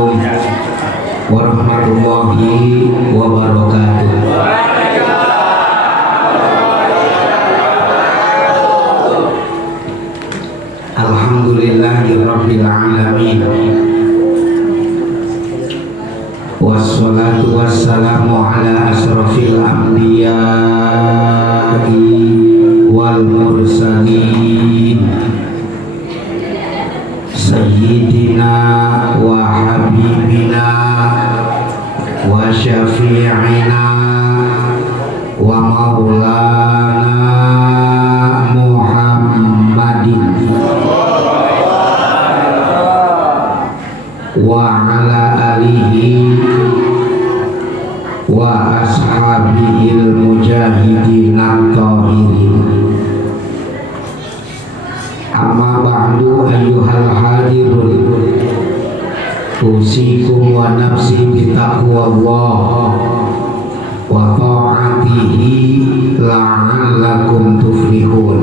Assalamualaikum warahmatullahi wabarakatuh. Alhamdulillahirabbil alamin. Wassalatu wassalamu ala asrafil anbiya'i wal mursalin sayyidina wa habibina wa syafi'ina wa maulana Muhammadin wa ala alihi wa ashabihil mujahidin at-tahirin. Amma ba'du ayyuhal hadirun, usikum wa nafsi bitaqwallah wa ta'atihi la'allakum tuflihun.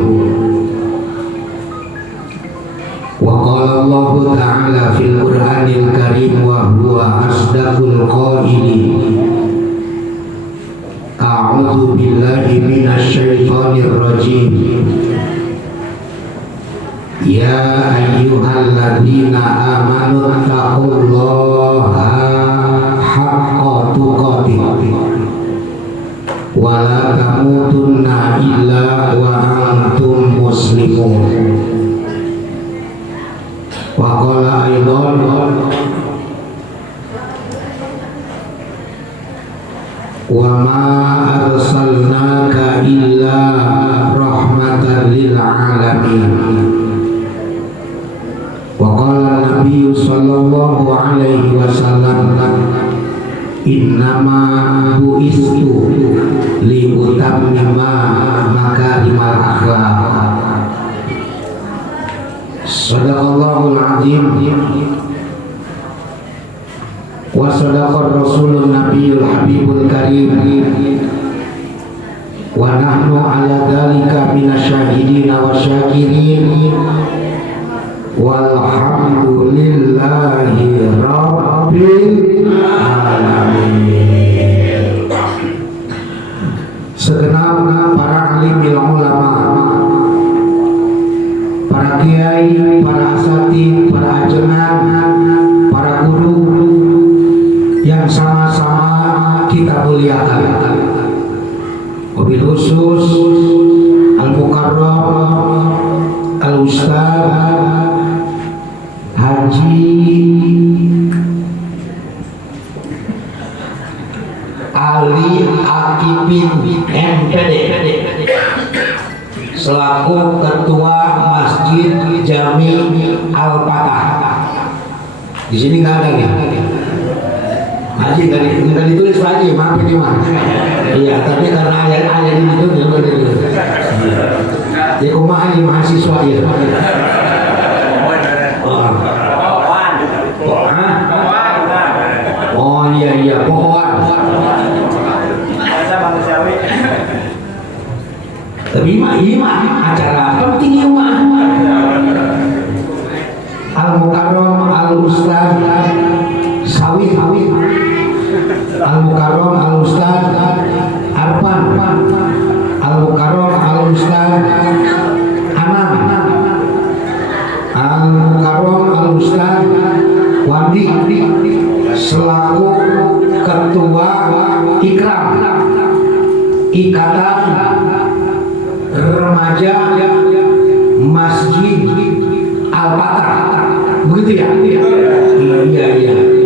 Wa qala Allah ta'ala fil Qur'anil Karim wa huwa asdaqul qailin. A'udzu billahi minasy syaithanir rajim. Ya ayyuhalladzina amanu taqullaha haqqa tuqatih wa la tamutunna illa wa antum muslimun. Wa qala aidan wa ma arsalnaka illa rahmatan lil alamin. Wa qala Nabi sallallahu alaihi wasallam innama bu'istu li utammima makarimal akhlaq. Sadaqallahul azim wa sadaqar rasulun nabiyul habibul karim wa nahnu ala dhalika minasyahidin wa syakirin walhamdulillahi rabbil alamin. Segenap para alim ulama, para kiai, para asatidz, para ajengan, para guru yang sama-sama kita muliakan. Wabil khusus Al-Mukarram Al-Ustaz Haji Ali Akipin MPD selaku Ketua Masjid Jami Al-Fatah. Di sini nggak ada nih. Haji nggak ditulis lagi, maaf ini mah. Iya, tapi karena ayat-ayat ini itu ya kumaha ini mahasiswa ya. Oh iya pohon. Tapi ini mah acara penting ya mah. Al-Mukarram Al-Ustaz Sawit, Al-Mukarram Al-Ustaz Arfan, Al-Mukarram Al-Ustaz Anam, Al-Mukarram Al-Ustaz Wandi selaku Ketua Ikram Ikatan Remaja Masjid Al-Fatah. Begitu ya?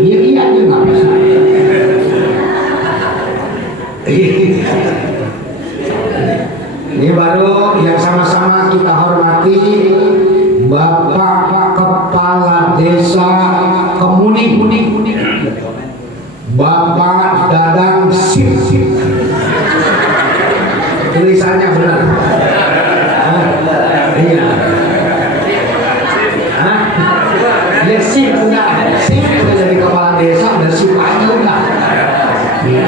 Iya ngapa sih? Ini baru yang sama-sama kita hormati Bapak Kepala Desa Kemuning, Bapak Dadang Sip. Tulisannya benar. Iya. Ya sip udah jadi kepala desa udah sip aja udah. Iya.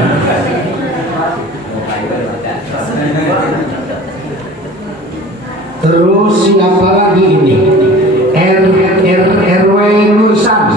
Terus siapa lagi ini? RW Nursan.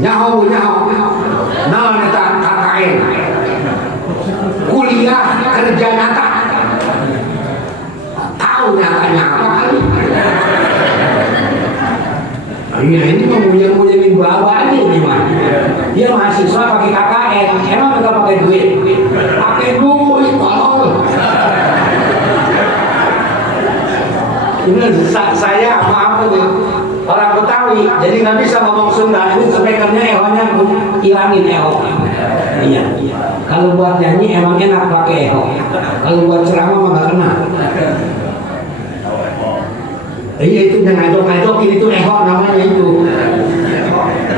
nyaho nah neta KKN kuliah kerja nyata tahu nyatanya apa kali. Iya ini mah punya bawa aja nih mah. Dia mahasiswa pakai KKN, emang nggak pakai duit? Pakai duit tolong. Ini saya maaf nih orang Betawi, jadi nggak bisa ngomong Sunda. Ini speakernya ehonya hilangin eho. Iya. Kalau buat nyanyi emang enak pakai eho. Kalau buat ceramah mah nggak kena. Iya itu yang ngajok-ngajokin itu eho namanya itu.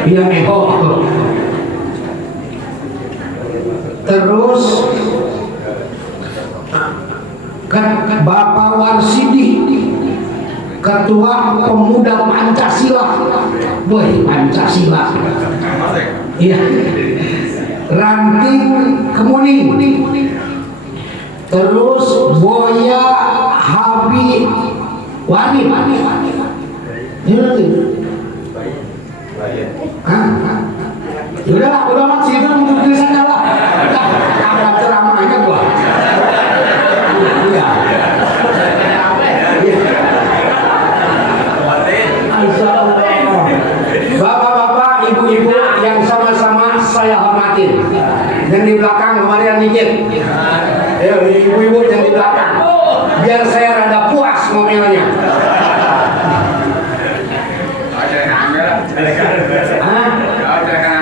Iya eho. Terus kan Bapak Warsidi Ketua Pemuda Pancasila, boy Pancasila, iya, Ranting Kemuning, terus Boya Habi Wani, udah masih itu untuk tulisannya lah, ada ceramahnya gua, iya. Bapak-bapak, ibu-ibu yang sama-sama saya hormatin, yang di belakang kemarin dikit, ibu-ibu yang di belakang, biar saya rada puas ngomelnya.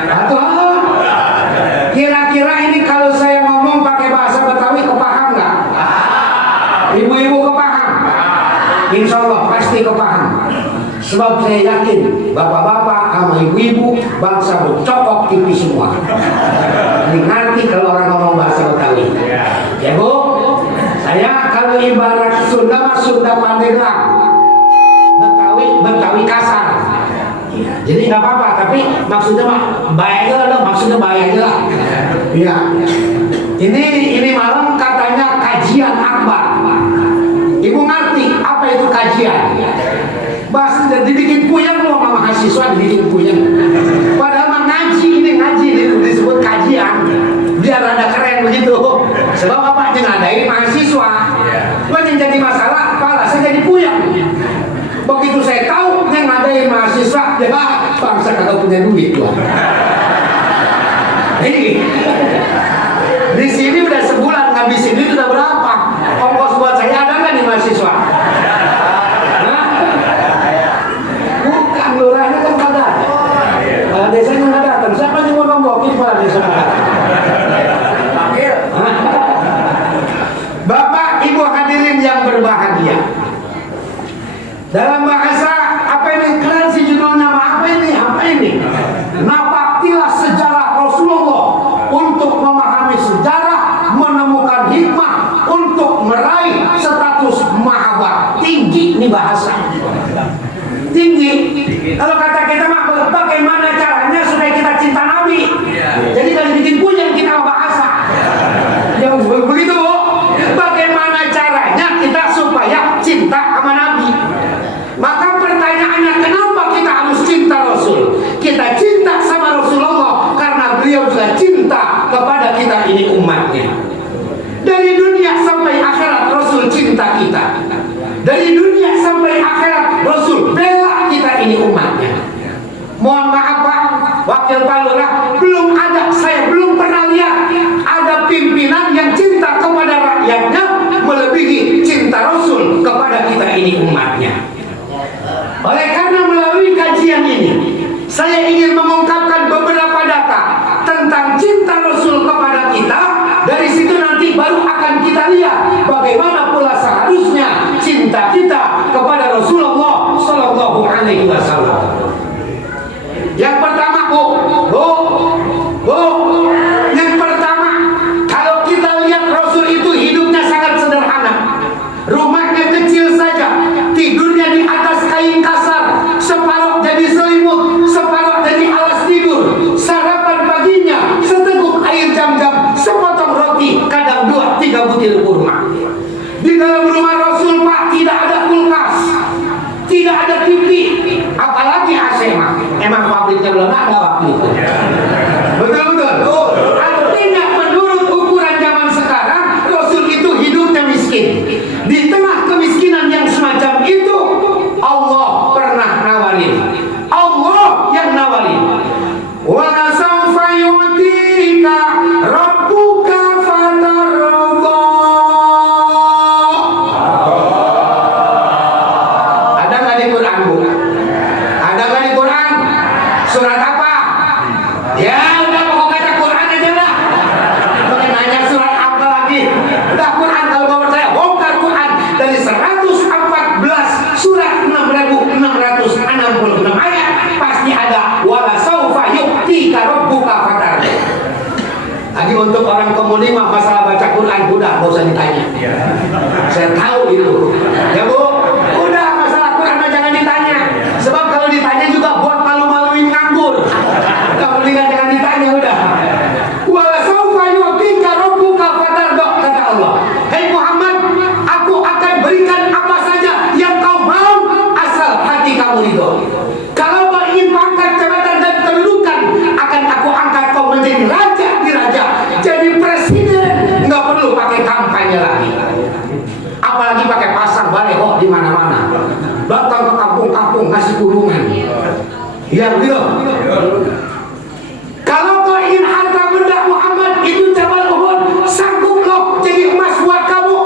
Atau kira-kira ini kalau saya ngomong pakai bahasa Betawi kepaham nggak? Ibu-ibu kepaham? Insya Allah pasti kepaham. Sebab saya yakin bapak-bapak sama ibu-ibu bangsa bercokok TV semua. Ini ngerti kalau orang ngomong bahasa Betawi. Ya Bu, saya kalau ibarat Sunda mah Sunda Pandeglang, Betawi kasar. Ya, jadi nggak apa-apa, tapi maksudnya mah baik aja lah, maksudnya baik aja lah. Iya. Ini malam katanya kajian akbar. Ibu ngerti apa itu kajian? Bahasa dibikin puyeng loh sama mahasiswa, dibikin puyeng. Padahal mah ngaji disebut kajian, biar ada keren begitu. Sebab apa yang ngadain mahasiswa? Yang jadi masalah, kepala saya jadi puyeng. Begitu saya tahu yang ngadain mahasiswa, ya bangsa kagak punya duit loh. Di sini udah sebulan ngabisin duit udah berapa? Ongkos buat saya ada nggak nih mahasiswa? Lurahnya kan pada desanya nggak datang. Siapa yang mau nombokin pada desa? Bapak Ibu hadirin yang berbahagia, dalam bahasa apa ini keren sih judulnya apa ini? Napaktilah sejarah Rasulullah untuk memahami sejarah, menemukan hikmah untuk meraih status mahabbah tinggi. Ini bahasa tinggi. Kalau kata kita mah bagaimana caranya supaya kita cinta Nabi. Jadi kalau bikin pujian kita bahasa. Ya begitu Bu. Bagaimana caranya kita supaya cinta sama Nabi? Maka pertanyaannya kenapa kita harus cinta Rasul? Kita cinta sama Rasulullah karena beliau juga cinta kepada kita ini umatnya. Dari dunia sampai akhirat Rasul cinta kita. Dari dunia sampai akhirat Rasul bela kita ini umatnya. Mohon maaf Pak Wakil Pak Lurah, saya belum pernah lihat ada pimpinan yang cinta kepada rakyatnya melebihi cinta Rasul kepada kita ini umatnya. Oleh karena melalui kajian ini saya ingin mengungkapkan beberapa data tentang cinta Rasul kepada kita. Dari situ nanti baru akan kita lihat bagaimana pula seharusnya cinta kita kepada Rasulullah Sallallahu Alaihi Wasallam. Yang pertama Bu, yang pertama kalau kita lihat Rasul itu hidupnya sangat sederhana. Rumahnya kecil saja, tidurnya di atas kain kasar, separuh jadi selimut, separuh jadi alas tidur. Sarapan paginya seteguk air jam-jam, sepotong roti, kadang 2-3 butir kurma. Di dalam rumah Rasul Pak tidak ada kulkas, tidak ada TV, apalagi nawarin. Allah yang nawarin. Wa sawfa yu'tika rabbuka fatarda. Ada nggak di Quran, Bu? Ada nggak di Quran? Surat apa? Ya udah, pokok baca Quran aja dah. Bukan nanya surat apa lagi. Udah Quran, kalau nggak percaya bongkar Quran dari 114 surat 6.666 ayat pasti ada wala saufa yu'tika rabbuka fatarda. Lagi untuk orang komuni mah masalah baca Quran udah nggak usah ditanya. Saya tahu itu. Ya Bu, udah masalah Quran mah jangan ditanya. Sebab kalau ditanya juga buat malu-maluin nganggur. Kamu lihat jangan ditanya udah. Wala saufa yu'tika rabbuka fatarda, kata Allah. Hei Muhammad, aku akan berikan apa saja yang kau mau asal hati kamu ridho. Kalau kau ingin pangkat, jabatan dan kedudukan, akan aku angkat kau menjadi raja di raja, jadi presiden, nggak perlu pakai kampanye lagi. Apalagi pakai pasar baleho di mana-mana. Datang ke kampung-kampung ngasih kurungan. Ya begitu. Kalau kau ingin harta benda Muhammad, itu Jabal Uhud sanggup loh jadi emas buat kamu.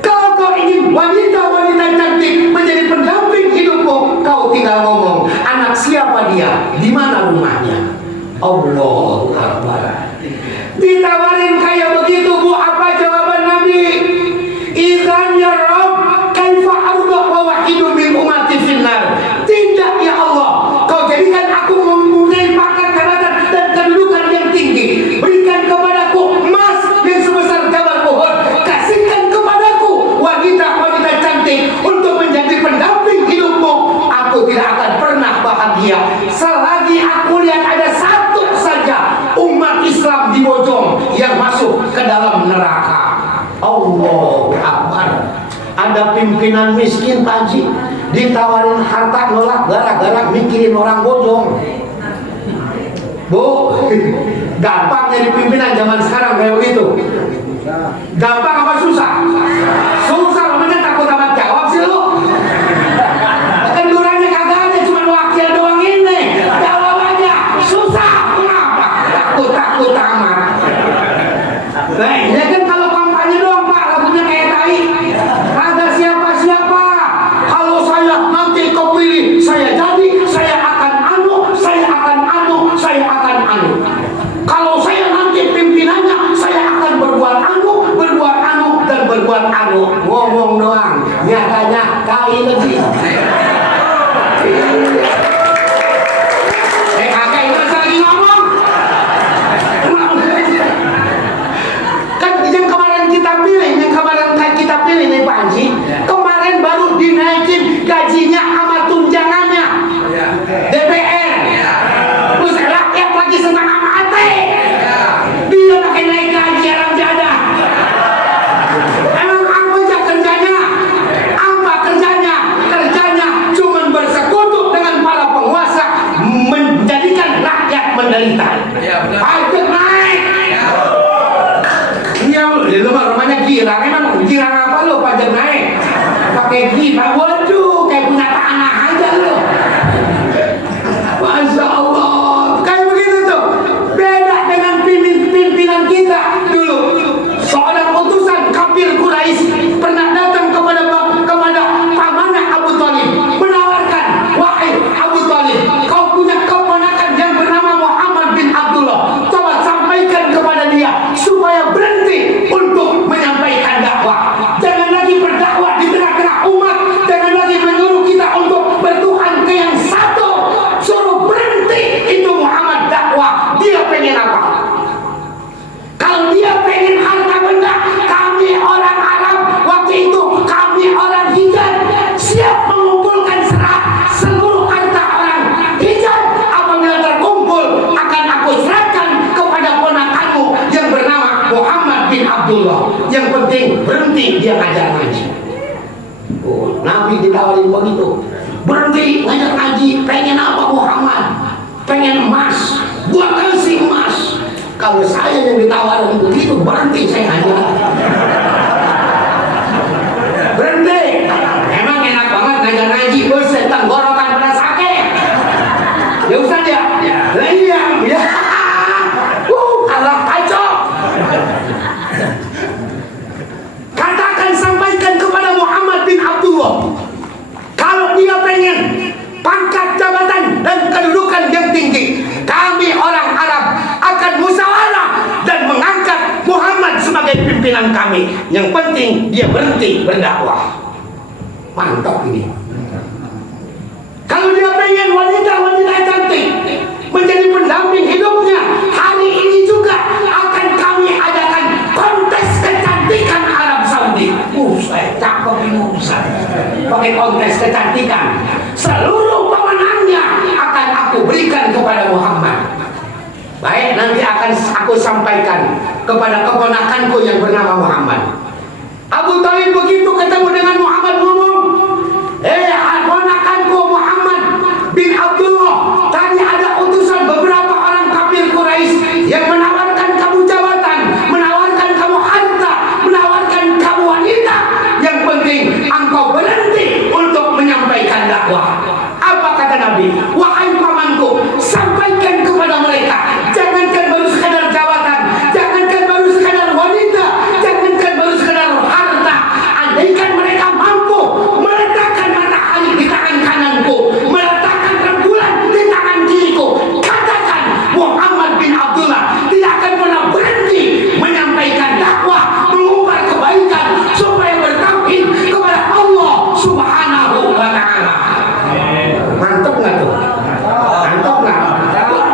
Kalau kau ingin wanita-wanita cantik menjadi pendamping hidupmu, kau tinggal ngomong, anak siapa dia, di mana rumahnya. Allahu Akbar. Ditawarin kayak begitu, Bu, apa jawaban Nabi? Idzan ya Rabb, kaifa arda wa wahidu min ummati finnar. Tidak ya Allah, kau jadikan aku mempunyai pangkat, jabatan dan kedudukan yang tinggi. Berikan kepadaku emas yang sebesar Jabal Uhud. Kasihkan kepadaku wanita-wanita cantik untuk menjadi pendamping hidupmu. Aku tidak akan pernah bahagia selagi aku lihat ada satu saja umat Islam di bojong yang masuk ke dalam neraka. Allahu Akbar. Ada pimpinan miskin Pak Haji, ditawarin harta nolak gara-gara mikirin orang bojong. Bu, gampang jadi pimpinan zaman sekarang kayak begitu. Gampang apa susah? Susah, namanya takut amat jawab sih lu. Kan duranya kagak ada, cuma wakil doang ini. Jawabannya susah. Kenapa? Takut amat. Nah, ini kan kalau kampanye doang Pak, lagunya kayak tai. Ada siapa-siapa. Kalau saya nanti kau pilih, saya jadi, saya akan anu. Kalau saya nanti pimpinannya, saya akan berbuat anu, dan berbuat anu. Ngomong doang, nyatanya tai lagi. Kagak itu lagi ngomong. Kan yang kemarin kita pilih nih Pak Haji, kemarin baru dinaikin gajinya sama tunjangannya DPR. Terus rakyat lagi senang sama hati. Dia pakai naik gaji orang jadah. Emang apa aja kerjanya? Apa kerjanya? Kerjanya cuma bersekutu dengan para penguasa, menjadikan rakyat menderita. Pajak naik. Itu namanya girang. Emang girang apa lo pajak naik? Pakai girang, waduh, kayak punya tanah aja lo. Masya Allah, kayak begitu tuh. Beda dengan pimpinan kita dulu. Seorang utusan kafir Quraisy pernah datang kepada pamannya Abu Thalib, menawarkan, wahai Abu Thalib, kau punya keponakan yang bernama Muhammad bin Abdullah. Coba sampaikan kepada dia supaya berhenti untuk menyampaikan dakwah. Jangan lagi berdakwah di tengah-tengah umat. Jangan lagi menyuruh kita untuk bertuhan ke yang satu. Suruh berhenti. Itu Muhammad dakwah. Dia pengen apa? Kalau dia pengen harta benda, kami orang Arab waktu itu, kami orang Hijaz, siap mengumpulkan seluruh harta orang Hijaz. Apabila terkumpul, akan aku serahkan kepada ponakanmu yang bernama Muhammad bin Abdullah. Yang penting berhenti dia ngajar ngaji. Oh, Nabi ditawarin begitu. Berhenti ngajar ngaji. Pengen apa Muhammad? Pengen emas. Gua kasih emas. Kalau saya yang ditawarin begitu, berhenti saya ngajar. Berhenti. Emang enak banget ngajar ngaji. Buset, tenggorokan pada saya. pimpinan kami. Yang penting dia berhenti berdakwah. Mantap ini. Kalau dia pengen wanita-wanita cantik menjadi pendamping hidupnya, hari ini juga akan kami adakan kontes kecantikan Arab Saudi. Saya cakep ini urusan. Pakai kontes kecantikan. Seluruh pemenangnya akan aku berikan kepada Muhammad. Baik, nanti akan aku sampaikan kepada keponakanku yang bernama Muhammad. Abu Thalib begitu ketemu dengan Muhammad ngomong, ponakanku Muhammad bin Abdullah, tadi ada utusan beberapa orang kafir Quraisy yang menawarkan kamu jabatan, menawarkan kamu harta, menawarkan kamu wanita. Yang penting engkau berhenti untuk menyampaikan dakwah. Apa kata Nabi? Wahai pamanku, sampaikan kepada mereka, jangankan baru sekadar jabatan, jangankan baru sekadar wanita, jangankan baru sekadar harta. Andaikan mereka mampu meletakkan matahari di tangan kananku, meletakkan rembulan di tangan kiriku, katakan Muhammad bin Abdullah tidak akan pernah berhenti menyampaikan dakwah, mengubah kebaikan supaya bertauhid kepada Allah Subhanahu wa ta'ala. Mantap nggak tuh? Mantap nggak?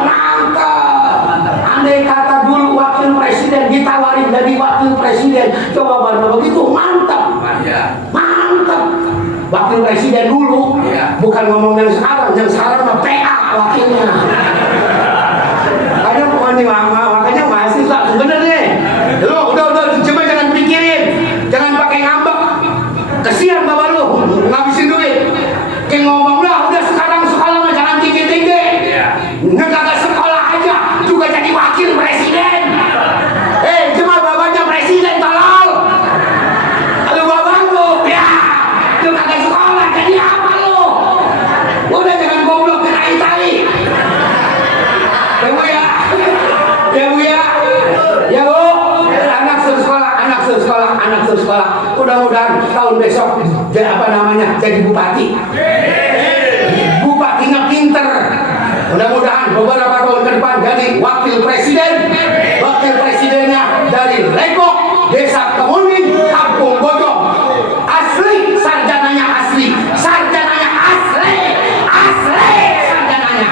Mantap. Andai kata dulu wakil presiden ditawarin jadi wakil presiden, jawabannya begitu, mantap. Mantap. Wakil presiden dulu, bukan ngomong yang sekarang mah PA wakilnya. Makanya mahasiswa sebenarnya. Lu udah coba jangan pikirin, jangan pakai ngambek. Kesian bapak lu ngabisin duit. Kayak ngomong lah, udah sekarang sekolah mah jangan tinggi-tinggi. Nggak sekolah aja juga jadi wakil presiden. Cuma bapaknya presiden tolol. Lalu bapak lu, ya, lu kagak sekolah jadi apa lu? Udah jangan goblok tai-tai. Ya bu ya, ya bu ya, ya bu. Anak suruh sekolah. Mudah-mudahan tahun besok jadi jadi bupati. Bupatinya pinter. Mudah-mudahan beberapa tahun ke depan jadi wakil presiden. Wakil presidennya dari Legok, Desa Kemuning, Kampung Bojong. Asli, sarjananya asli. Sarjananya asli. Asli sarjananya.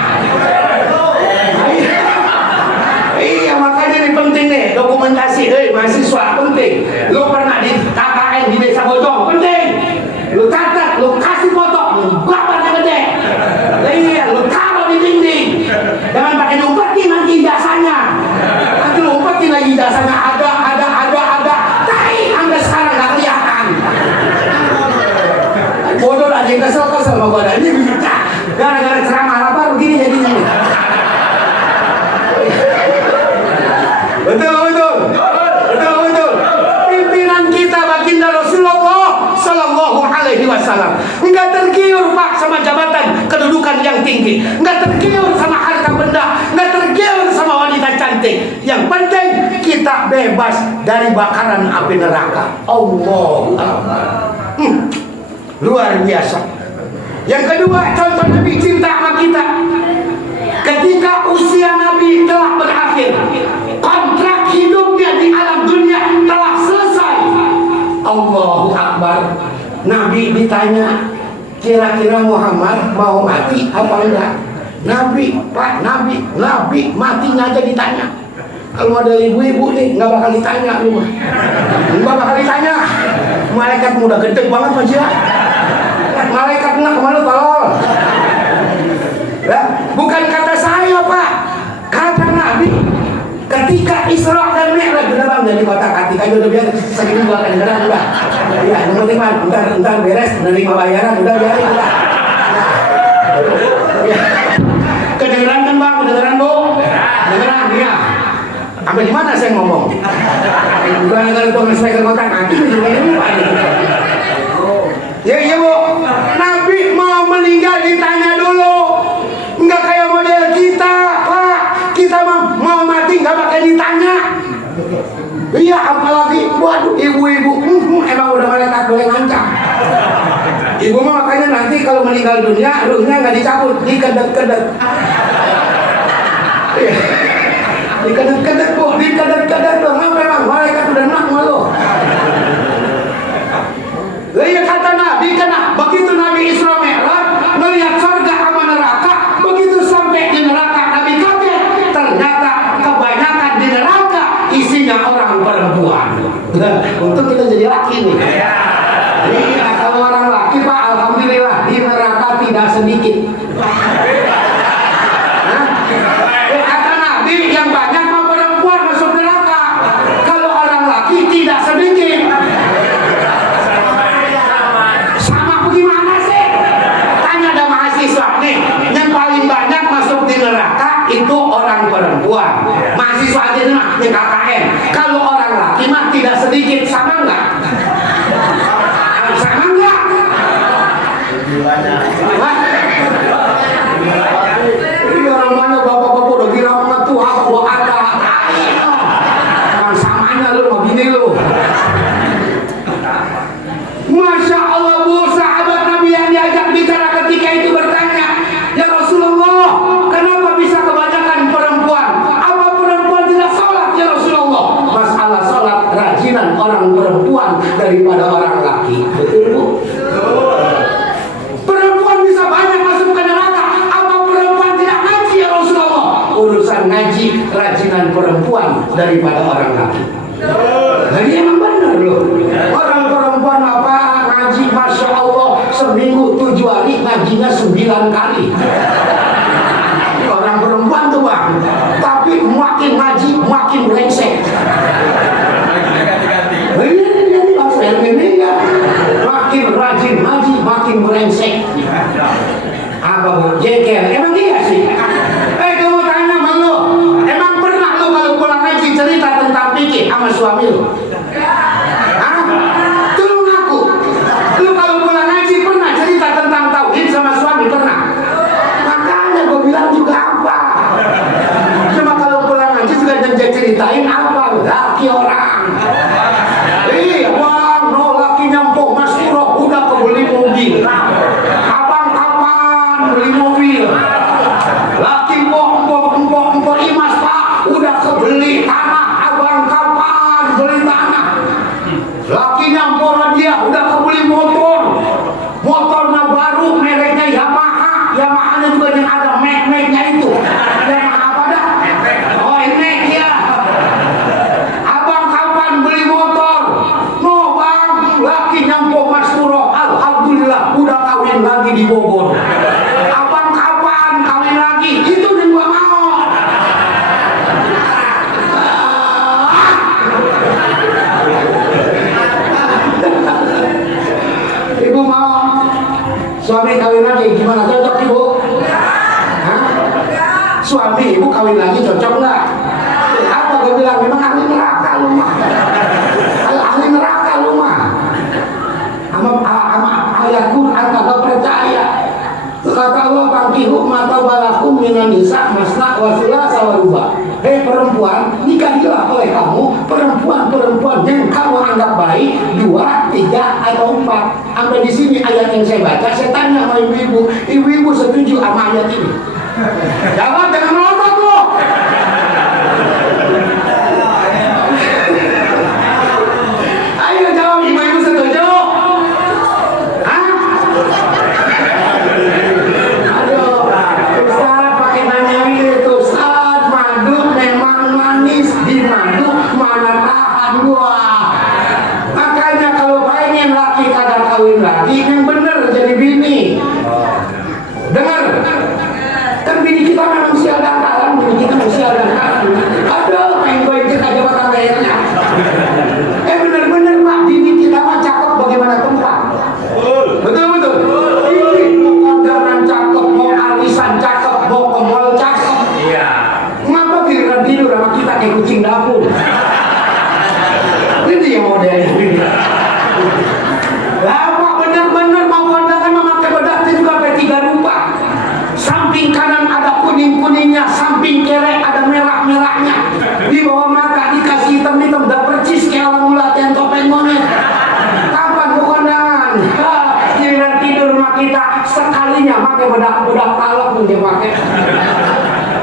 Iya, makanya ini penting nih, dokumentasi. Mahasiswa penting. Lu pernah di KKN di Desa Bojong, penting. Lu catat, lu kasih foto, gambarnya gede. Iya, lu taruh di dinding. Jangan pakai diumpetin nanti ijazahnya. Nanti lu umpetin lagi ijazahnya ada. Tai, Anda sekarang gak kelihatan. Bodoh lah, yang kesel sama gua. Ini bisa. Gara-gara ceramah lapar begini jadinya. Betul. Pimpinan kita baginda Rasulullah Sallallahu Alaihi Wasallam nggak tergiur pak sama jabatan kedudukan yang tinggi, nggak tergiur sama harta benda, nggak tergiur sama wanita cantik. Yang penting kita bebas dari bakaran api neraka. Allah luar biasa. Yang kedua, contoh Nabi cinta sama kita. Ketika usia Nabi telah berakhir, kontrak hidupnya di alam dunia telah selesai. Allahu Akbar. Nabi ditanya, kira-kira Muhammad mau mati apa enggak? Nabi matinya aja ditanya. Kalau ada ibu-ibu nih nggak bakal ditanya lu. Nggak bakal ditanya. Malaikat muda gede banget Pak Jia. Malaikat enak kemana tolol. Bukan kata saya pak, kata Nabi. Ketika Isra dan Mi'raj, udah bang dari kota Katika udah biar segini gua akan dengar udah. Ya, yang penting mah entar beres menerima bayaran udah biarin udah. Kedengeran kan bang, kedengeran bu? Kedengeran ya. Sampai di mana saya ngomong? Bukan negara untuk speaker kota nanti juga ini pak. Ya bu, Nabi mau meninggal ditanya dulu. Enggak kayak model kita, Pak. Kita mau mati nggak pakai ditanya. Iya, apalagi waduh ibu-ibu, emang udah malaikat boleh ngancam. Ibu mah makanya nanti kalau meninggal dunia, ruhnya nggak dicabut, dikedet-kedet. Dikedet-kedet bu, dikedet-kedet dong. Memang malaikat udah nak malu. Hah? Kata Nabi yang banyak mah perempuan masuk neraka. Kalau orang laki tidak sedikit. Sama bagaimana sih? Tanya ada mahasiswa nih, yang paling banyak masuk di neraka itu orang perempuan. Mahasiswa aja nih mah, KKN. Kalau orang laki mah tidak sedikit, sama enggak? Sama enggak? Wah. Ini orang mana bapak-bapak udah kira sama Tuhan, gua ada. Samanya lu mau gini lu. Masya Allah bu, sahabat Nabi yang diajak bicara ketika itu bertanya, ya Rasulullah, kenapa bisa kebanyakan perempuan? Apa perempuan tidak sholat ya Rasulullah? Masalah sholat rajinan orang perempuan daripada orang laki. Betul bu? Perempuan bisa banyak masuk ke neraka. Apa perempuan tidak ngaji ya Rasulullah? Urusan ngaji rajinan perempuan daripada orang laki. Jadi emang benar loh. Orang perempuan apa ngaji, Masya Allah, seminggu 7 hari ngajinya 9 kali. Orang perempuan tuh bang. Tapi makin ngaji makin brengsek. Ini bahasa ini ya. Makin rajin ngaji makin brengsek. Apa bu? Jengkel. Emang iya sih. Kamu tanya sama lu. Emang pernah lu kalau pulang ngaji cerita tentang fikih sama suami lu? Hah? Tolong aku. Lu kalau pulang ngaji pernah cerita tentang tauhid sama suami? Pernah? Makanya gue bilang juga apa? Cuma kalau pulang ngaji juga jangan ceritain apa? Laki orang. Iya bang, no laki nyampung Mas Puro udah kebeli mobil. Abang kapan beli mobil? Laki empok Imas pak udah kebeli tanah. Abang kapan beli tanah? Laki nyampur dia udah kebeli motor. Motornya baru, mereknya Yamaha. Yamaha juga yang ada Mac-nya itu. Yamaha apa dah? Oh ini ya. Abang kapan beli motor? No bang, laki nyampur Mas Puro. Alhamdulillah udah kawin lagi di Bogor. Abang kapan kawin lagi? Itu yang gua mau. Ibu mau suami kawin lagi gimana, cocok ibu? Hah? Suami ibu kawin lagi cocok nggak? Apa gue bilang memang ahli neraka lu mah. Ahli neraka lu mah. Sama ayat Quran kagak percaya. Kata Allah pankihu mata balakum minan nisa masna wa thulatsa wa ruba. Hei perempuan, nikahilah oleh kamu perempuan-perempuan yang kamu anggap baik 2, 3 atau 4. Sampai di sini ayat yang saya baca, saya tanya sama ibu-ibu, ibu-ibu setuju sama ayat ini? Jawab, jangan melotot loh. Ayo jawab, ibu-ibu setuju? Hah? Aduh, Ustaz pakai nanya itu, Ustaz madu memang manis, di madu mana tahan gua. Makanya kalau pengen laki kagak kawin lagi, yang bener jadi bini. Dengar, kan bini kita memang sial dangkalan, bini kita memang sial dangkalan. Aduh, main gue aja jabatan lehernya. Bener-bener pak, bini kita mah cakep bagaimana tempat. Betul. Ini mau kondangan cakep, mau arisan cakep, mau ke mall cakep. Iya. Ngapa giliran tidur sama kita kayak kucing dapur? Ini yang modelnya ini. Lah pak, bener-bener mau kondangan memakai bedak juga sampai 3 rupa. Samping kanan ada kuning-kuningnya, samping kiri ada merah-merahnya. Di bawah mata dikasih hitam-hitam, udah percis kayak orang latihan topeng monyet. Kapan mau kondangan? Giliran tidur rumah kita sekalinya pakai bedak talak pun dia pakai.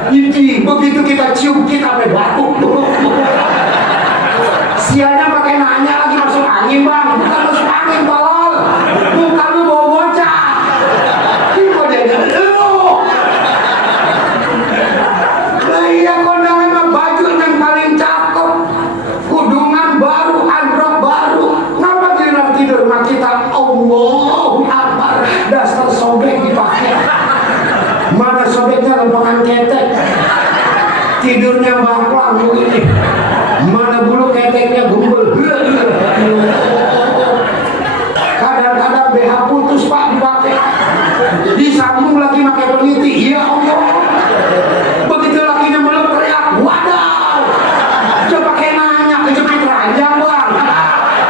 Ini begitu kita cium kita sampai batuk. Sianya pakai nanya lagi masuk angin bang, bukan masuk angin tolol, bukan lu bawa bocah. Ini kok jadi nah iya kondangan mah baju yang paling cakep, kudungan baru, androk baru. Ngapa giliran tidur rumah kita Allahu Akbar, dasar sobek dipakai. Mana sobeknya lembangan ketek, tidurnya bangklang begini. Mana bulu keteknya gumbel. Kadang-kadang BH putus Pak dipakai, disambung lagi pakai peniti. Ya Allah, begitu lakinya meluk teriak, wadaw. Coba kayak nanya kejepit ranjang bang.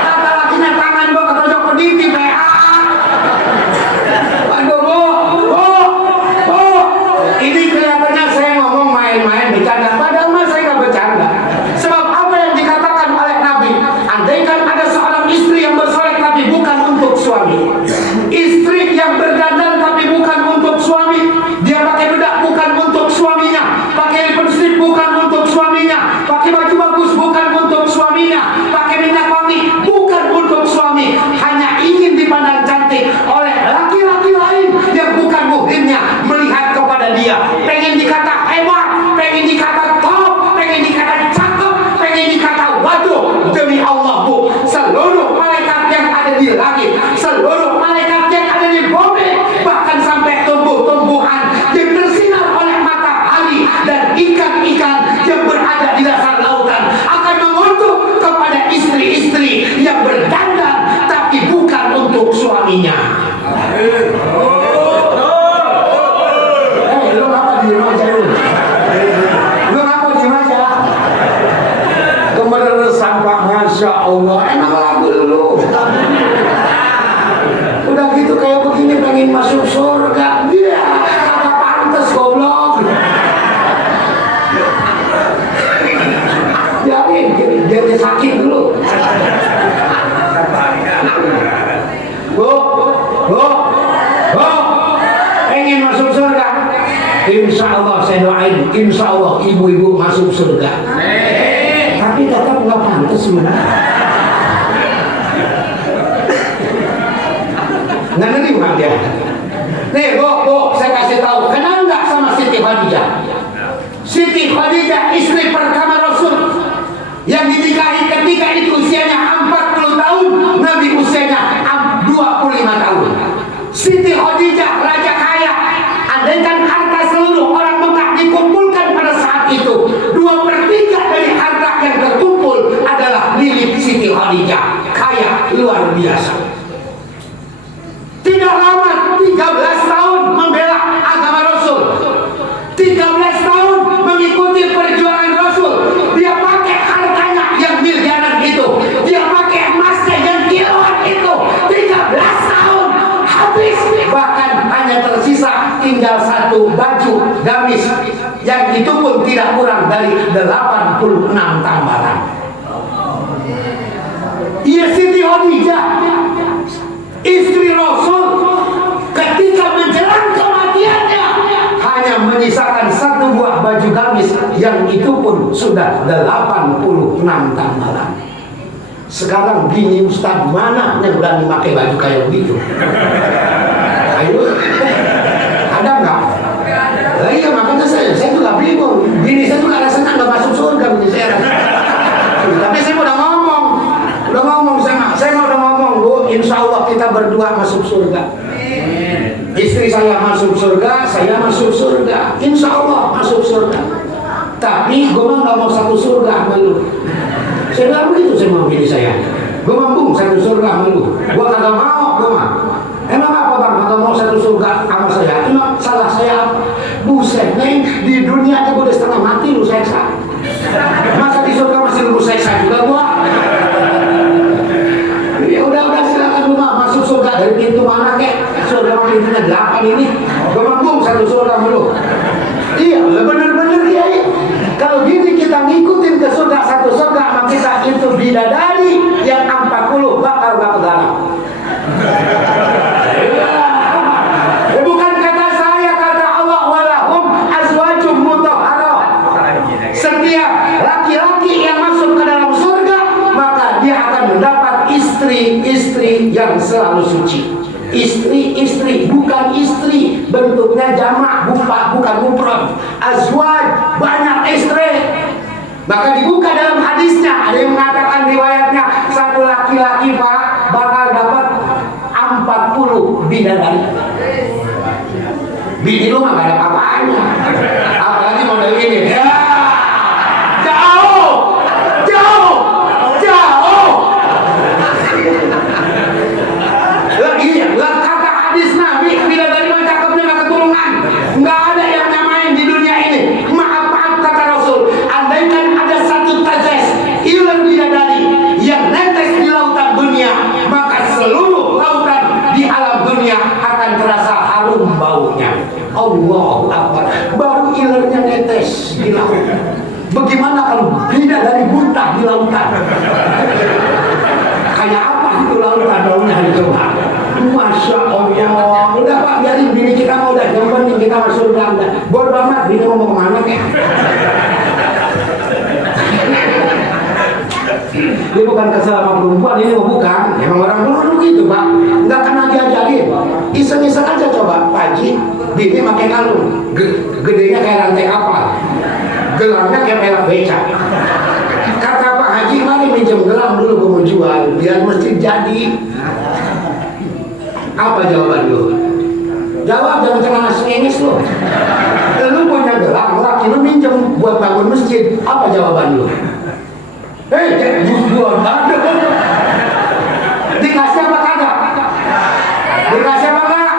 Kata lakinya tangan bang, kata jok peniti PA. Aduh bu, ini kelihatannya saya ngomong main-main bercanda, padahal mah saya nggak bercanda. Sebab apa yang dikatakan oleh Nabi, andaikan ada seorang istri yang bersolek tapi bukan untuk suami, istri yang berdandan tapi bukan untuk suami, dia pakai bedak bukan untuk suaminya, pakai lipstick bukan untuk suaminya, pakai baju bagus bukan untuk suaminya, pakai minyak wangi bukan untuk suami, hanya ingin dipandang cantik oleh laki-laki lain yang bukan muhrimnya melihat kepada dia, pengen dikata hebat, pengen dikata top, pengen dikata cakep, pengen dikata waduh. Demi Allah bu, seluruh malaikat yang ada di langit, seluruh malaikat yang ada di bumi, bahkan sampai tumbuh-tumbuhan yang tersinar oleh matahari dan ikan-ikan yang berada di dasar lautan akan mengutuk kepada istri-istri yang berdandan tapi bukan untuk suaminya. Lu ngapa diem aja lu? Lu ngapa diem aja? Kemudian sampah, Masya Allah, emang lagu lu. Udah gitu kayak begini pengen masuk surga. Dia kagak pantes goblok. Biarin, biar dia sakit dulu. Bu, pengen masuk surga? Insya Allah saya doain, insya Allah ibu-ibu masuk surga. Tapi tetap nggak pantas sebenarnya. Nggak nerima dia. Nih bu, saya kasih tahu, kenal nggak sama Siti Khadijah? Siti Khadijah istri pertama Rasul yang dinikahi ketika itu usianya 40 tahun, Nabi usianya 25 tahun. Siti Khadijah raja kaya. Andaikan harta seluruh orang Mekah dikumpulkan pada saat itu, 2/3 dari harta yang terkumpul adalah milik Siti Khadijah. Kaya luar biasa. Tidak lama, 13 tahun membela agama Rasul, 13 tahun mengikuti perjuangan Rasul. Dia pakai hartanya yang miliaran itu, dia pakai emasnya yang kiloan itu, 13 tahun habis. Bahkan hanya tersisa tinggal satu baju gamis, yang itu pun tidak kurang dari 86 tambalan. Ia Siti Khadijah, istri Rasul, ketika menjelang kematiannya hanya menyisakan satu buah baju gamis, yang itu pun sudah 86 tambalan. Sekarang bini Ustadz mana yang berani pakai baju kayak begitu? Ayo, ada nggak? Nah, iya makanya saya juga bingung. Bini saya juga rasanya nggak masuk surga bini saya. Tapi saya udah ngomong saya udah ngomong bu, insya Allah kita berdua masuk surga. Istri saya masuk surga, saya masuk surga, insya Allah masuk surga. Tapi gue mah nggak mau satu surga sama lu. Saya nggak begitu, saya mau bini saya. Gue mampu satu surga sama lu. Gue kagak mau, gue mah. Emang apa bang? Kagak mau satu surga sama saya? Emang salah saya apa? Buset, neng, di dunia gue udah setengah mati lu seksa. Masa di surga masih lu seksa juga gua? Ya udah silakan lu mah masuk surga dari pintu mana kek? Surga mah pintunya 8 ini. Gue mampu satu surga sama lu. Iya, bener-bener ya. Kalau gini kita ngikutin ke surga, satu surga sama kita itu bidadari yang 40 bakal gak pegangan. Bukan kata saya, kata Allah, walahum azwajum mutahharah. Setiap laki-laki yang masuk ke dalam surga, maka dia akan mendapat istri-istri yang selalu suci. Istri-istri, bukan istri bentuknya jamak, bukan mufrad. Azwaj, banyak istri. Maka dibuka dalam hadisnya, ada yang mengatakan riwayatnya, satu laki-laki pak bakal dapat 40 bidadari. Bini lu mah gak ada apa-apanya. Apalagi model ini. Ya, jauh. Lah kata hadis Nabi, bidadari mah cakepnya gak keturunan. Nggak ada yang nyamain di dunia ini. Maaf kata Rasul, andaikan ada satu tetes iler bidadari yang netes di lautan dunia, maka seluruh lautan di alam dunia akan terasa harum baunya. Allahu Akbar. Baru ilernya netes di laut. Bagaimana kalau bidadari buta di lautan? Kayak apa itu lautan baunya dicoba? Masya Allah. Udah Pak, biarin bini kita mau udah yang penting kita masuk surga. Bodoh amat bini mau kemana ya? Ini bukan kesal sama perempuan, ini bukan. Emang orang dulu gitu Pak, nggak kena diajarin. Iseng-iseng aja coba, Pak Haji, bini pakai kalung, gedenya kayak rantai kapal, gelangnya kayak pelak becak. Kata Pak Haji, mari minjem gelang dulu gue mau jual, biar masjid jadi. Apa jawaban lu? Jawab, jangan cengang nangis lu. Lu punya gelang, laki lu minjem buat bangun masjid. Apa jawaban lu? Hei, buat aduh. Dikasih apa kagak? Dikasih apa kagak?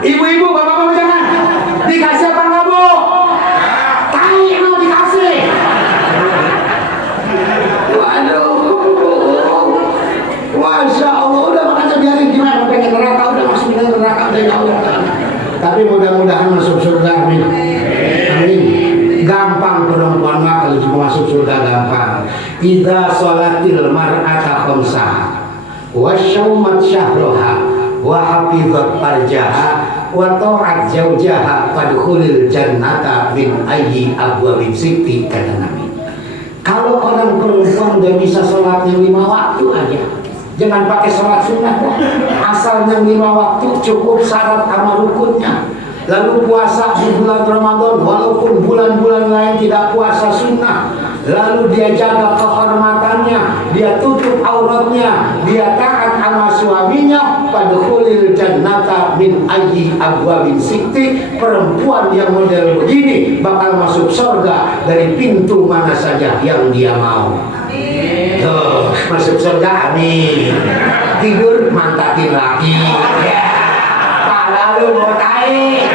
Ibu-ibu, bapak-bapak jangan. Dikasih apa enggak, Bu? Tai mau dikasih. Waduh. Masya Allah, udah makanya biarin gimana pengen neraka, udah masuk neraka udah jauh. Tapi mudah-mudahan masuk surga, amin. Amin. Gampang perempuan mah kalau cuma masuk surga gampang. Idza sholatil mar'ata khamsaha wa syaumat syahroha wa hafizat farjaha wa ta'at zaujaha fadkhulil jannata min ayyi abwabin sitti, kata Nabi. Kalau orang perempuan udah bisa sholatnya 5 waktu aja, jangan pakai sholat sunnah, asal yang 5 waktu cukup syarat sama rukunnya. Lalu puasa di bulan Ramadan, walaupun bulan-bulan lain tidak puasa sunnah. Lalu dia jaga kehormatannya, dia tutup auratnya, dia taat sama suaminya. Fadkhulil jannata min ayyi abwabin sitti. Perempuan yang model begini bakal masuk surga dari pintu mana saja yang dia mau. Tuh, masuk surga, amin. Tidur mantakin lagi, ya. Pala lu mau tai.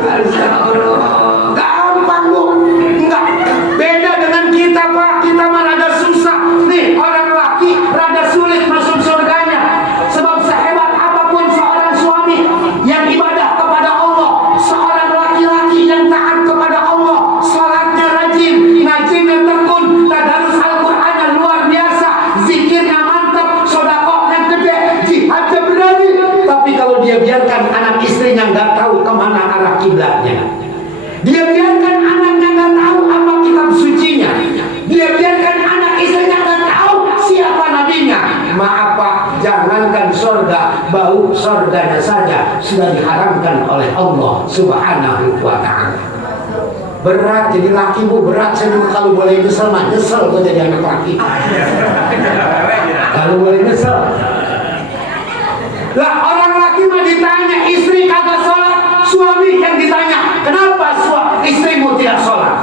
Masya Allah, gampang Bu. Enggak, beda dengan kita Pak. Kita mah rada susah. Nih, orang laki rada sulit masuk surganya. Sebab sehebat apapun seorang suami yang ibadah kepada Allah, seorang laki-laki yang taat kepada Allah, salatnya rajin, ngajinya tekun, tadarus Al-Qur'annya luar biasa, zikirnya mantap, sedekahnya gede, jihadnya berani. Tapi kalau dia biarkan anak istrinya nggak tahu kemana arah kiblatnya, dia biarkan anaknya nggak tahu apa kitab sucinya, dia biarkan anak istrinya nggak tahu siapa nabinya, maaf Pak, jangankan surga, bau surganya saja sudah diharamkan oleh Allah Subhanahu wa ta'ala. Berat jadi laki Bu, berat. Saya juga kalau boleh nyesel mah nyesel kok jadi anak laki. Kalau boleh nyesel. Lah orang laki mah ditanya, istri kagak sholat, suami yang ditanya, kenapa istrimu tidak sholat?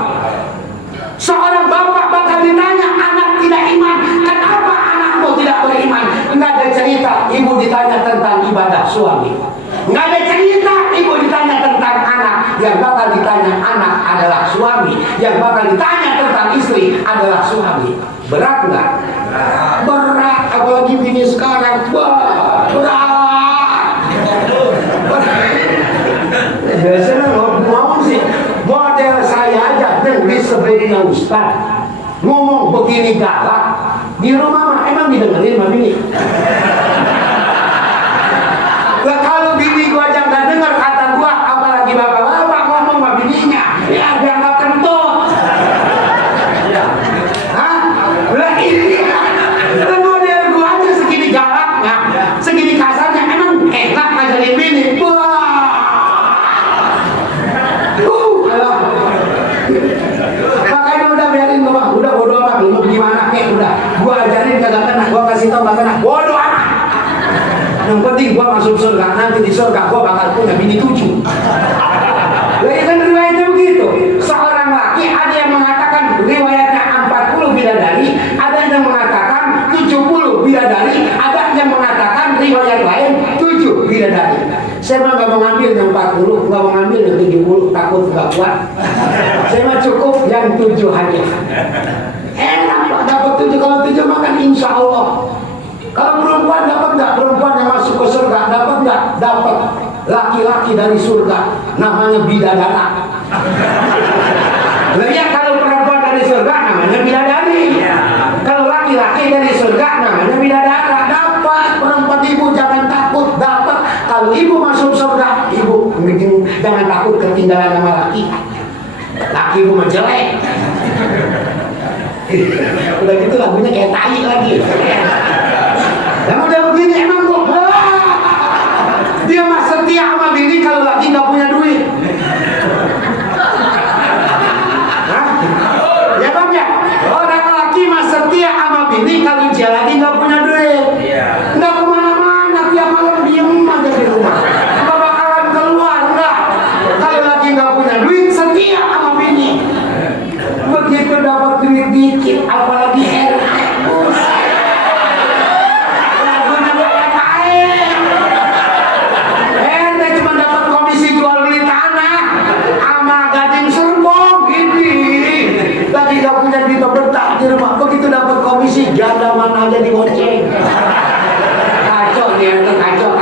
Seorang bapak bakal ditanya, anak tidak iman, kenapa anakmu tidak beriman? Enggak ada cerita ibu ditanya tentang ibadah suami. Enggak ada cerita ibu ditanya tentang anak. Yang bakal ditanya anak adalah suami, yang bakal ditanya tentang istri adalah suami. Berat enggak? Berat, apalagi bini sekarang. Wah, berat. Biasanya ngomong sih, model saya aja yang disebutnya Ustaz ngomong begini galak di rumah mah emang didengerin sama bini. Lah kalau bini gua aja nggak dengar kata gua, apalagi bapak-bapak ngomong sama bininya, ya dianggap kentut. Hah? Lah ini model gua aja segini galaknya, segini kasarnya, emang enak ngajarin bini. Makanya udah biarin gua, udah bodo amat lu mau gimana kek, udah gua ajarin kagak kena, gua kasih tau kagak kena, bodo gua masuk surga, nanti di surga gua bakal punya bini 7. Lah kan riwayatnya begitu. Seorang laki ada yang mengatakan riwayatnya 40 bidadari, ada yang mengatakan 70 bidadari, ada yang mengatakan riwayat lain 7 bidadari. Saya mah gak mau ngambil yang 40, gak mau ngambil yang 70, takut gak kuat. Saya mah cukup yang 7 aja. Enak Pak, dapat 7, kalau 7 makan insya Allah. Kalau perempuan dapat nggak? Perempuan yang masuk ke surga dapat nggak? Dapat. Laki-laki dari surga namanya bidadara. Lah ya, kalau perempuan dari surga namanya bidadari. Kalau laki-laki dari surga namanya bidadara. Dapat. Perempuan ibu jangan takut, dapat. Kalau ibu masuk surga, ibu jangan takut ketinggalan sama laki. Laki ibu mah jelek. Udah gitu lagunya kayak tai lagi. Dan udah begini emang kok dia mah setia sama bini kalau lagi nggak punya duit. Hah? Ya bang ya, orang laki mah setia sama bini kalau dia lagi nggak punya duit. Nggak kemana-mana, tiap malam diem aja di rumah. Nggak bakalan keluar, nggak. Kalau lagi nggak punya duit, setia sama bini. Begitu dapat duit dikit, apalagi begitu dapat komisi jadaman aja digoceng. Kacau dia, kacau.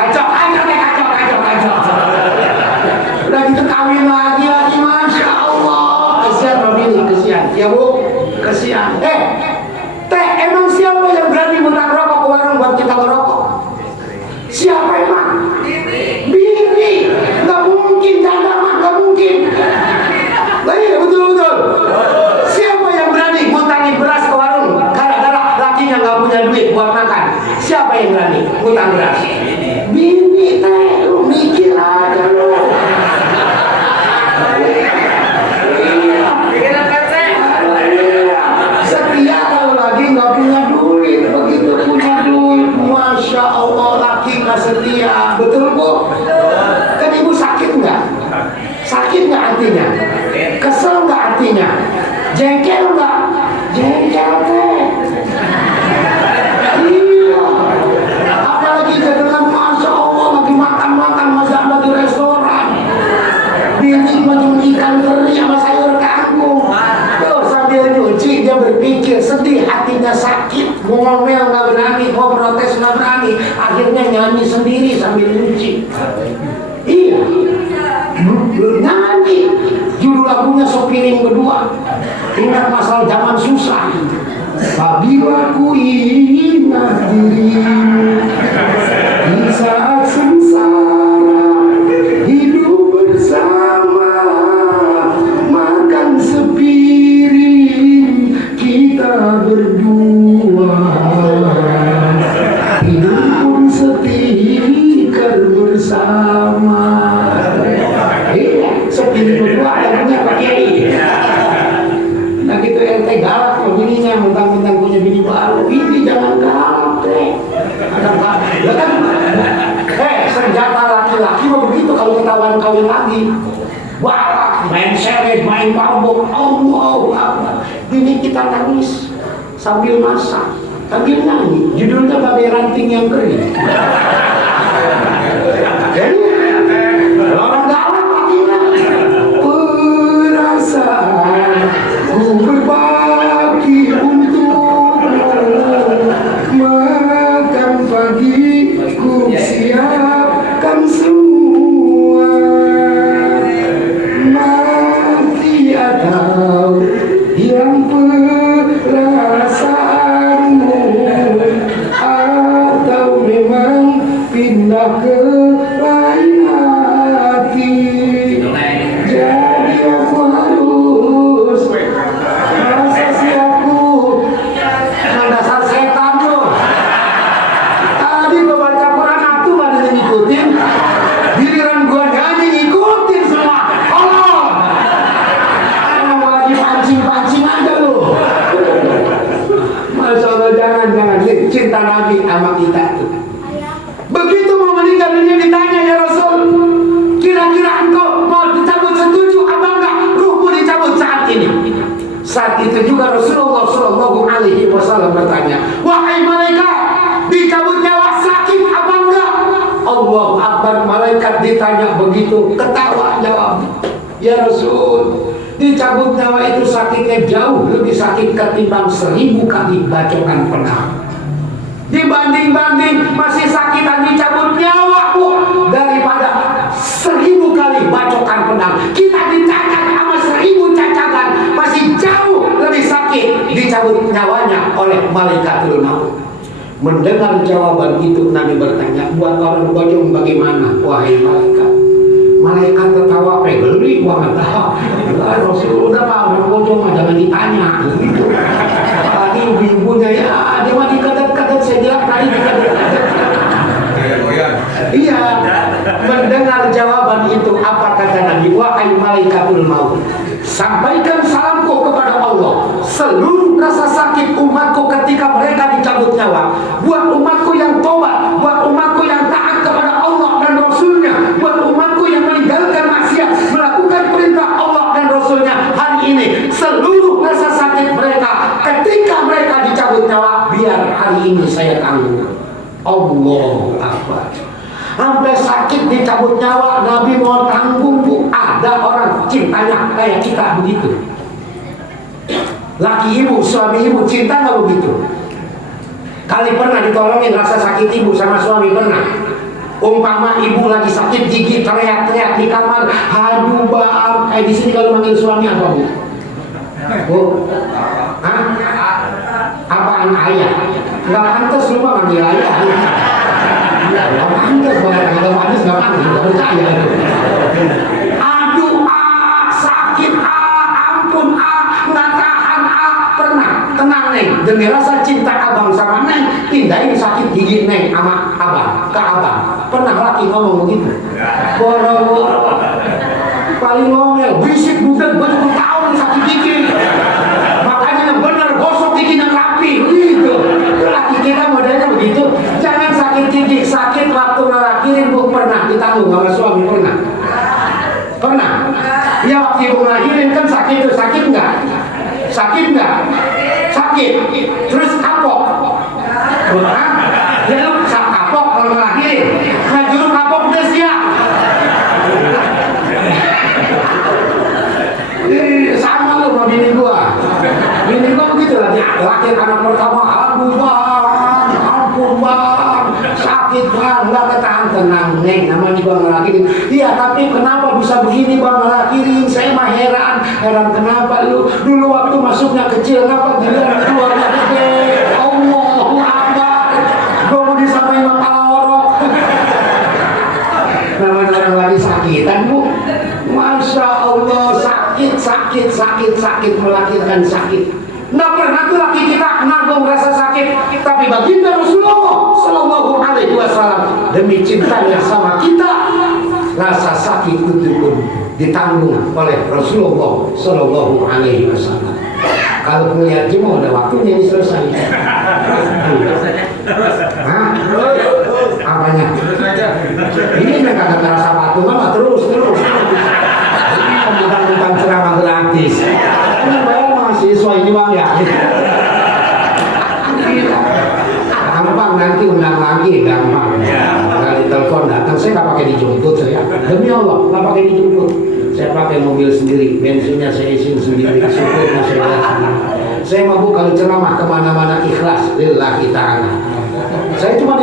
Udah gitu kawin lagi, masya Allah. Kesian Mami, kesian. Ya Bu, kesian. Teh, emang siapa yang berani mutar rokok ke warung buat kita ngerokok? Siapa emang? Bini. Gak mungkin, jadaman, gak mungkin. Lah iya, betul. Siapa yang berani ngutangin beras ke warung gara-gara lakinya nggak punya duit buat makan? Siapa yang berani ngutang beras? Bini teh, lu mikir aja lu. Setia kalau lagi nggak punya duit, begitu punya duit, masya Allah laki nggak setia, betul Bu? Kan ibu sakit nggak? Sakit nggak hatinya? Kesel nggak hatinya? Jengkel nggak? Jengkel teh. Iya. Apalagi dengan masya Allah lagi makan mazamba di restoran. Bini macam ikan teri sama sayur kangkung. Tuh sambil nyuci dia berpikir, sedih hatinya sakit, mau ngomel nggak berani, mau protes nggak berani, akhirnya nyanyi sendiri sambil nyuci. Iya. Nyanyi. Judul lagunya Sopiring Berdua. Ingat masalah zaman susah. Apabila ku ingat dirimu di saat sengsara, hidup bersama, makan sepiring kita berdua, hidup pun setikar bersama. Sepiring berdua lagunya Pak Kiai. Nah gitu RT galak loh bininya, mentang-mentang punya bini baru. Ini jangan galak teh. Ada apa? Ya kan? Senjata laki-laki mah begitu kalau ketahuan kawin lagi. Wah, main seres, main mabuk. Allah. Bini kita nangis sambil masak, sambil nyanyi. Judulnya Babe Ranting yang Kering. Jadi orang galak ku berbagi untukmu, makan pagi ku siapkan semua, mati atau hilang perasaanmu, atau memang pindah ke lain hati. Jadi aku harus masa si aku dasar setan loh. Tadi gua baca Quran aku gak ada yang ngikutin, giliran gua nyanyi ngikutin semua. Allah, emang lagi pancing aja loh. Masya Allah, jangan cinta Nabi sama kita tuh. Begitu mau meninggal itu juga Rasulullah Shallallahu Alaihi Wasallam bertanya, wahai malaikat, dicabut nyawa sakit apa enggak? Allah Akbar, malaikat ditanya begitu, ketawa jawab, ya Rasul, dicabut nyawa itu sakitnya jauh lebih sakit ketimbang 1000 kali bacokan pedang. Dibanding-banding masih sakitan dicabut nyawa daripada 1000 kali bacokan pedang. Kita dicacat sama 1000 cacatan, masih jauh lebih sakit dicabut nyawanya oleh malaikatul maut. Mendengar jawaban itu, Nabi bertanya, buat orang bojong bagaimana, wahai malaikat? Malaikat tertawa, geli banget. Rasulullah Pak, orang bojong mah jangan ditanya. Gitu. Tadi ibu-ibunya ya, dia mah dikadat-kadat, saya bilang tadi dikadat-kadat. Iya, mendengar jawaban itu, apa kata Nabi? Wahai malaikatul maut, sampaikan salamku kepada Allah, seluruh rasa sakit umatku ketika mereka dicabut nyawa. Buat umatku yang tobat, buat umatku yang taat kepada Allah dan Rasulnya, buat umatku yang meninggalkan maksiat, melakukan perintah Allah dan Rasulnya hari ini, seluruh rasa sakit mereka ketika mereka dicabut nyawa, biar hari ini saya tanggung. Allahu Akbar. Sampai sakit dicabut nyawa, Nabi mau tanggung, Bu. Ada orang cintanya kayak kita begitu. Laki ibu, suami ibu cinta nggak begitu? Kali pernah ditolongin rasa sakit ibu sama suami, pernah? Umpama ibu lagi sakit gigi, teriak-teriak di kamar, aduh bang, di sini kalau manggil suami apa, Bu? Bu? Hah? Apaan ayah? Nggak pantas lu mah manggil ayah. Nggak pantas banget, nggak pantas, nggak pantas, nggak percaya. Aduh sakit ampun nggak tahan pernah. Tenang Neng, demi rasa cinta abang sama Neng, pindahin sakit gigi Neng sama abang ke abang. Pernah laki ngomong begitu? Boro-boro paling ngomel, berisik budak, gue juga tahu nih sakit gigi. Makanya yang bener gosok gigi yang rapi, gitu. Laki kita modelnya begitu. Jangan sakit gigi, sakit waktu ngelahirin, Bu. Pernah ditanggung sama suami, pernah? Pernah? Ya waktu ibu ngelahirin kan sakit tuh, sakit nggak? Sakit nggak? Sakit. Terus kapok. Hah? Ya lu kapok kalau ngelahirin. Nah juru kapok udah siap. Sama lu sama bini gua. Bini gua begitu lah, laki anak pertama, aduh bang, ampun bang, sakit bang, nggak ketahan. Tenang Neng, namanya juga ngelakirin. Iya tapi kenapa bisa begini bang ngelakirin? Saya mah heran kenapa lu dulu waktu masuknya kecil, kenapa dilihat keluarnya gede? Allahu Akbar, gua mau disampaikan kepala orok. Namanya orang lagi sakitan, Bu. Masya Allah, sakit melahirkan sakit. Nggak pernah tuh laki kita nanggung rasa sakit, tapi baginda Rasulullah Shallallahu Alaihi Wasallam demi cintanya sama kita, rasa sakit itu pun ditanggung oleh Rasulullah Shallallahu Alaihi Wasallam. Kalau melihat cuma udah waktunya ini selesai. Hah? Apanya? Ini yang kagak terasa patungan, terus. Tentang ceramah gratis. Ini bayar mahasiswa ini bang ya. Gampang nanti undang lagi, gampang. Kali telepon datang, saya nggak pakai dijemput saya. Demi Allah, nggak pakai dijemput. Saya pakai mobil sendiri, bensinnya saya isi sendiri, syukurnya saya sendiri. Saya mampu kalau ceramah kemana-mana ikhlas, lillahi ta'ala. Saya cuma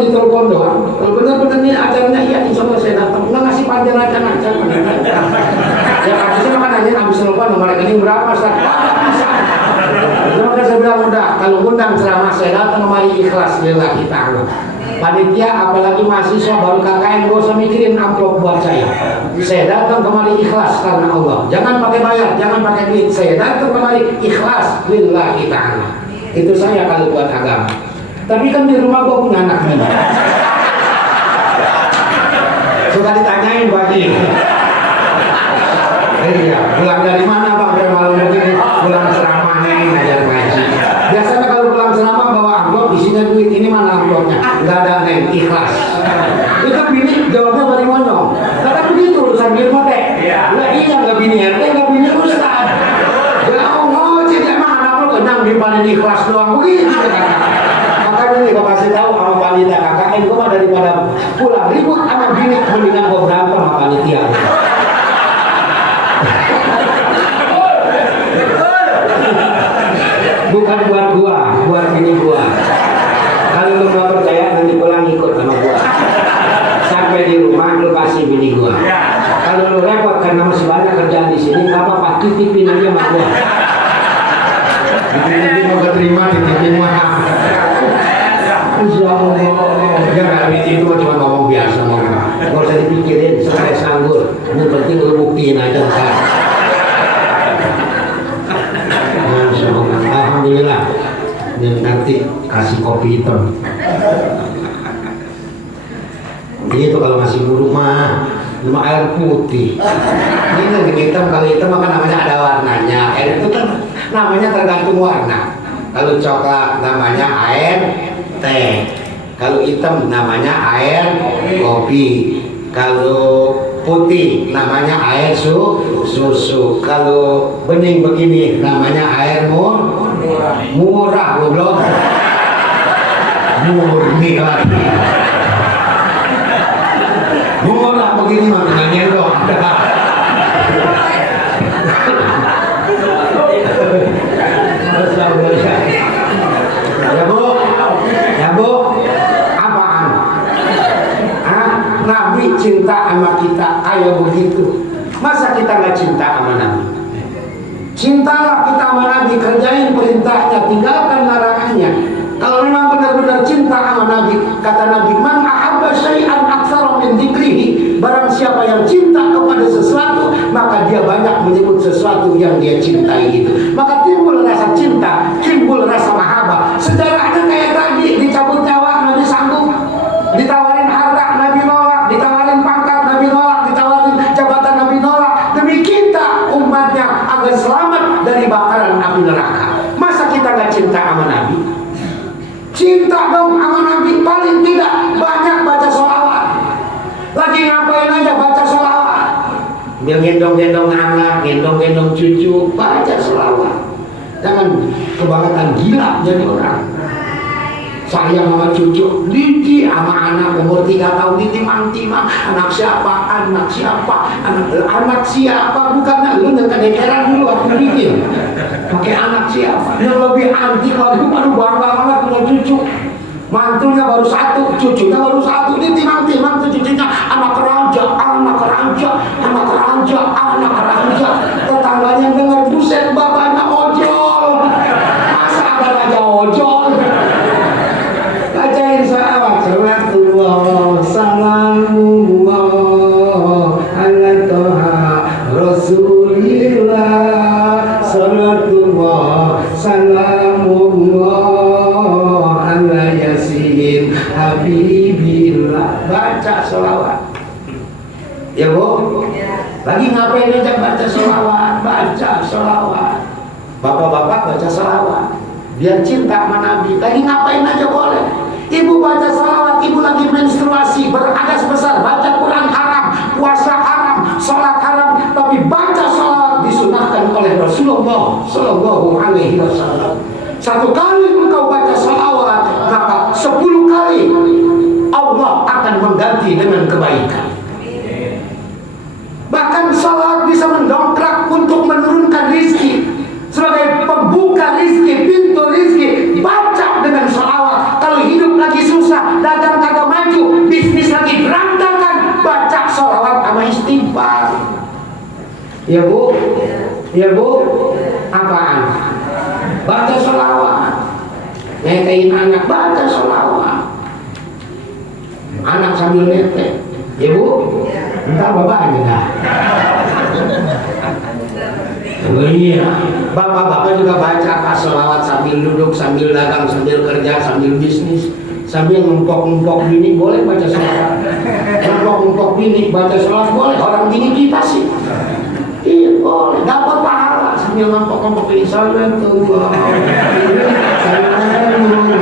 ditelepon doang. Kalau benar-benar ini acaranya iya, insya Allah saya datang. Nggak ngasih panjang acara. Ya habisnya makan nanya habis telepon nomor rekening berapa Ustaz? Bisa. Maka saya bilang udah, kalau undang ceramah saya datang kemari ikhlas lillahi ta'ala. Panitia apalagi mahasiswa baru KKN gak usah mikirin amplop buat saya. Saya datang kemari ikhlas karena Allah. Jangan pakai bayar, jangan pakai duit. Saya datang kemari ikhlas lillahi ta'ala. Itu saya kalau buat agama. Tapi kan di rumah gua punya anak nih. Suka ditanyain bagi. Iya, pulang dari mana bang? Dari malam begini, pulang ceramah nih, ngajar ngaji. Biasanya kalau pulang ceramah bawa amplop, isinya duit. Ini mana amplopnya? Nggak ada neng, ikhlas. Itu bini jawabnya dari monyong. Karena begitu urusan bini motek. Lah iya nggak bini RT, nggak bini ustad. Ya Allah, Kalau lu repot karena masih banyak kerjaan di sini, nggak apa-apa, titipin aja sama gua. Nanti mau keterima titipin mah. Insya Allah. Ya kalau itu cuma ngomong biasa ngomong. Nggak usah dipikirin, stres nganggur. Yang penting lu buktiin aja ntar. Masya Allah. Alhamdulillah. Dan nanti kasih kopi hitam. Ini tuh kalau masih buruk mah air putih. Ini yang hitam, kalau hitam maka namanya ada warnanya. Air itu kan namanya tergantung warna. Kalau coklat namanya air teh. Kalau hitam namanya air kopi. Kalau putih namanya air susu. Kalau bening begini namanya air murah, goblok. Murni lagi. Murah begini mah dengan nyendok. Ya bu, apaan? Nabi cinta sama kita, ayo begitu. Masa kita nggak cinta sama Nabi? Cintalah kita sama Nabi, kerjain perintahnya, tinggalkan larangannya. Kalau memang benar-benar cinta sama Nabi, kata Nabi, man ahabba syai'an aktsara min dzikrihi, barang siapa yang cinta kepada sesuatu, maka dia banyak menyebut sesuatu yang dia cintai itu. Maka timbul rasa cinta, timbul rasa mahabbah. Sejarahnya kayak tadi, dicabut nyawa Nabi sanggup, ditawarin harta Nabi nolak, ditawarin pangkat Nabi nolak, ditawarin jabatan Nabi nolak. Demi kita umatnya agar selamat dari bakaran api neraka. Masa kita nggak cinta sama Nabi? Cinta dong sama Nabi, paling tidak banyak baca sholawat. Lagi ngapain aja baca sholawat. Gendong-gendong anak, gendong-gendong cucu, baca sholawat. Jangan kebangetan gila jadi orang. Sayang sama cucu, Diti sama anak umur 3 tahun, ditimang-timang. Anak siapa, anak siapa, anak siapa, bukannya lu yang kedekeran dulu aku bikin. Pakai anak siapa, yang lebih anti lagi, aduh bangga banget punya cucu. Mantunya baru 1, cucunya baru 1, ditimang-timang tuh cucunya. Anak raja, anak raja, anak raja, anak raja. Tetangganya dengar, buset bapaknya ojol. Masa ada raja ojol? Bacain salawat, salatullah, salamullah ala toha rasulillah, salatullah, salamullah ala yasin habibillah. Baca salawat. Ya bu? Lagi ngapain aja baca salawat? Baca salawat. Bapak-bapak baca salawat, biar cinta sama Nabi. Lagi ngapain aja boleh. Ibu baca salawat, ibu lagi menstruasi, beradas besar, baca Quran haram, puasa haram, sholat haram, tapi baca salawat disunahkan oleh Rasulullah Sallallahu Alaihi Wasallam. 1 kali engkau baca salawat, maka 10 kali Allah akan mengganti dengan kebaikan. Bahkan salawat bisa mendongkrak untuk menurunkan rizki. Sebagai pembuka rizki, pintu rizki, baca dengan salawat. Kalau hidup lagi susah, dagang kagak maju, bisnis lagi berantakan, baca salawat sama istighfar. Ya bu, ya bu, apaan? Baca salawat. Netein anak, baca salawat. Anak sambil nete, ya bu, entar bapaknya dah. Oh iya, bapak-bapak juga baca salawat sambil duduk, sambil dagang, sambil kerja, sambil bisnis, sambil ngempok-ngempok bini, boleh baca salawat. Ngempok-ngempok bini, baca salawat boleh. Orang bini kita sih, iya boleh, dapat pahala sambil ngempok-ngempok bini. Salatullah, salamullah